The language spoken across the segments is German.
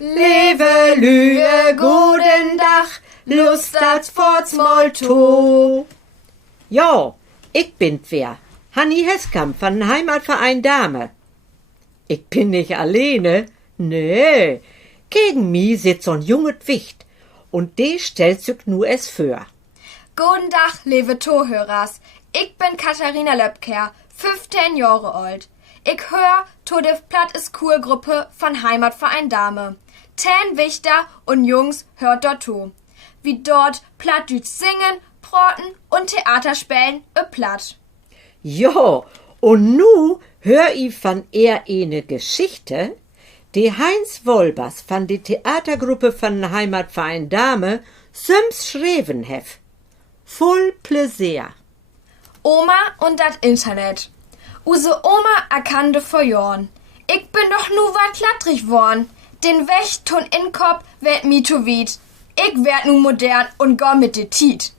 Leve Lüe, guten Dach, Lust als Pforzmaul to. Ja, ich bin wer. Hanni Heskamp von den Heimatverein Dame. Ich bin nicht alleine. Nee, gegen mi sitzt so'n junget Wicht. Und de stellt sich nur es für. Guten Tag, liebe Tohörers. Ich bin Katharina Löbker, 15 Jahre alt. Ich hör to de Platt Kurgruppe von Heimatverein Dame. 10 Wichter und Jungs hört dort to. Wie dort Plattdütsch singen, proten und Theater spielen, Platt. Jo, und nu hör i von eine Geschichte, die Heinz Wolbers von die Theatergruppe von Heimatverein Dame Sims schreven hef. Voll Pläsier. Oma und dat Internet. Use Oma erkannte vor Jahren. Ich bin doch nu wat klattrig worn. Den Wächt und Inkop werd mi to wit. Ich werd nu modern und go mit de Tiet.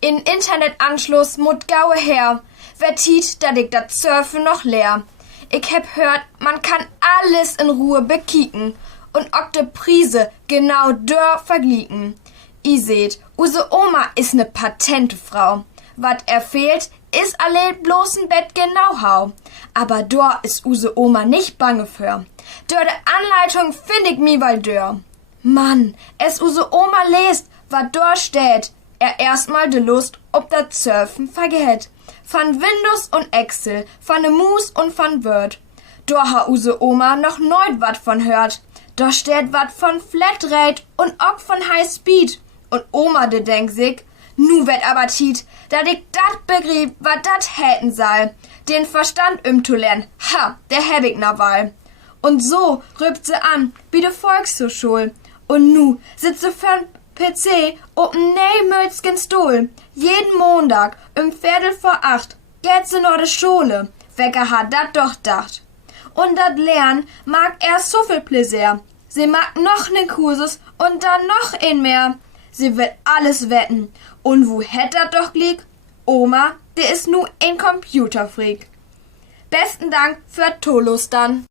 In Internetanschluss mut gaue her. Wer tiet, dat ich dat Surfen noch leer. Ich heb hört, man kann alles in Ruhe bekicken und ook de Prise genau dör verglieken. I seht, use Oma is ne patente Frau. Wat fehlt, is allein bloß ein Bett genau hau. Aber dor is use Oma nicht bange für. Dör de Anleitung find ich mi weil dör. Mann, es use Oma lest, wat dor steht, erstmal de Lust ob dat Surfen vergeht. Von Windows und Excel, von de Moose und von Word. Dor ha use Oma noch neut wat von hört. Dor steht wat von Flatrate und ook von High Speed. Und Oma de denkt sich, nu wird aber tiet, dat ich dat begrieb, wat dat hätten soll. Den Verstand zu lernen, ha, der heb ich na Wahl. Und so rübt sie an, wie de Volkshochschule. Und nu sitzt sie für'n PC ob'n Nähmützgen Stuhl. Jeden Montag 7:45 geht sie noch de Schule. Wecker hat dat doch dacht. Und dat Lernen mag erst so viel Pläsier. Sie mag noch nen Kursus und dann noch ein mehr. Sie will alles wetten. Und wo hätt dat doch lieg? Oma, der is nu ein Computerfreak. Besten Dank für Tolus dann.